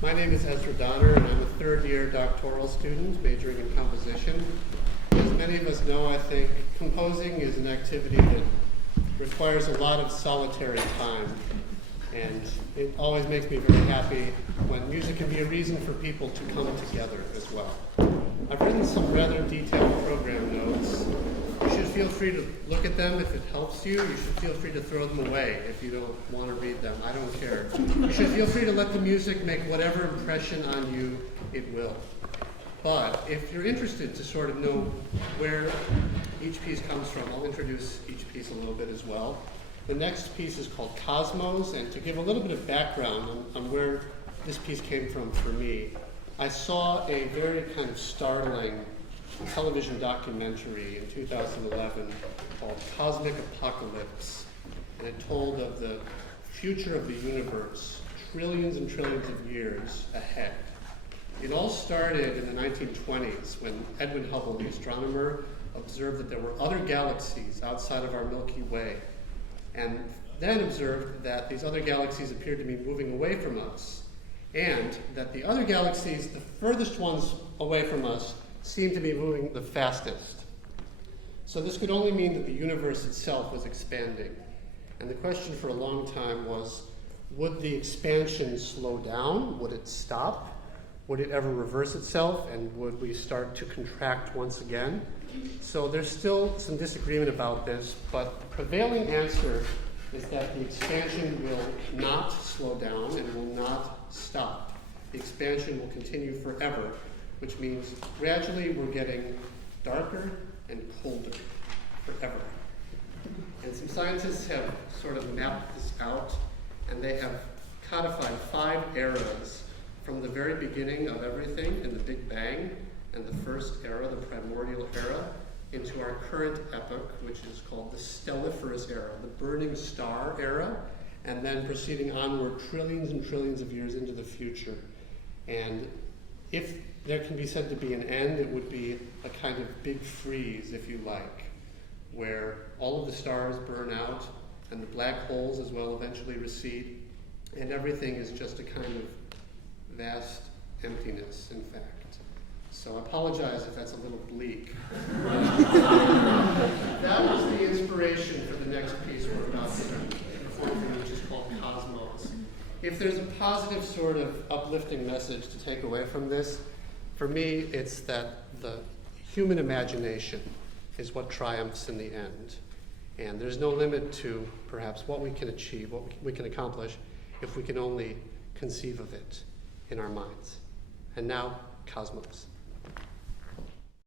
My name is Ezra and I'm a third-year doctoral student majoring in composition. As many of us know, I think composing is an activity that requires a lot of solitary time, and it always makes me very happy when music can be a reason for people to come together as well. I've written some rather detailed program notes. You should feel free to look at them if it helps you. You should feel free to throw them away if you don't want to read them. I don't care. You should feel free to let the music make whatever impression on you it will. But if you're interested to sort of know where each piece comes from, I'll introduce each piece a little bit as well. The next piece is called Cosmos, and to give a little bit of background on where this piece came from for me, I saw a very kind of startling television documentary in 2011 called Cosmic Apocalypse, and it told of the future of the universe trillions and trillions of years ahead. It all started in the 1920s when Edwin Hubble, the astronomer, observed that there were other galaxies outside of our Milky Way, and then observed that these other galaxies appeared to be moving away from us, and that the other galaxies, the furthest ones away from us, seemed to be moving the fastest. So this could only mean that the universe itself was expanding. And the question for a long time was, would the expansion slow down? Would it stop? Would it ever reverse itself? And would we start to contract once again? So there's still some disagreement about this, but the prevailing answer is that the expansion will not slow down and will not stop. The expansion will continue forever, which means gradually we're getting darker and colder forever. And some scientists have sort of mapped this out, and they have codified 5 eras from the very beginning of everything in the Big Bang and the first era, the primordial era, into our current epoch, which is called the stelliferous era, the burning star era, and then proceeding onward trillions and trillions of years into the future. And if there can be said to be an end, it would be a kind of big freeze, if you like, where all of the stars burn out and the black holes as well eventually recede, and everything is just a kind of vast emptiness, in fact. So I apologize if that's a little bleak. That was the inspiration for the next piece we're about to perform, which is called Cosmos. If there's a positive sort of uplifting message to take away from this, for me it's that the human imagination is what triumphs in the end. And there's no limit to perhaps what we can achieve, what we can accomplish, if we can only conceive of it in our minds. And now, Cosmos.